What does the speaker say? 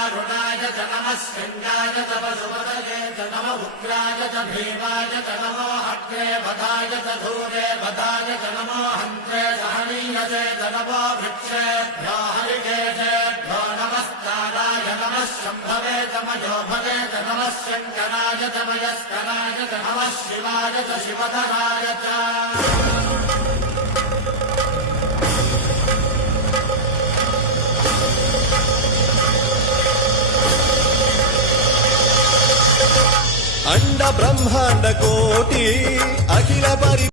वरुणाय च नमः शङ्गाय च पशुपतये च नम उग्राय च भीमाय च नमो हग्ने वधाय च धूरे वधाय च नमो हन्त्रे सहनीयसे च नमो वृक्षेभ्यो हरिकेशेभ्यो नमस्काराय नमः शम्भवे च मयोभवे च नमः शङ्कराय च मयस्कराय च नमः शिवाय च शिवधराय च अंड ब्रह्मांड कोटि अखिल परि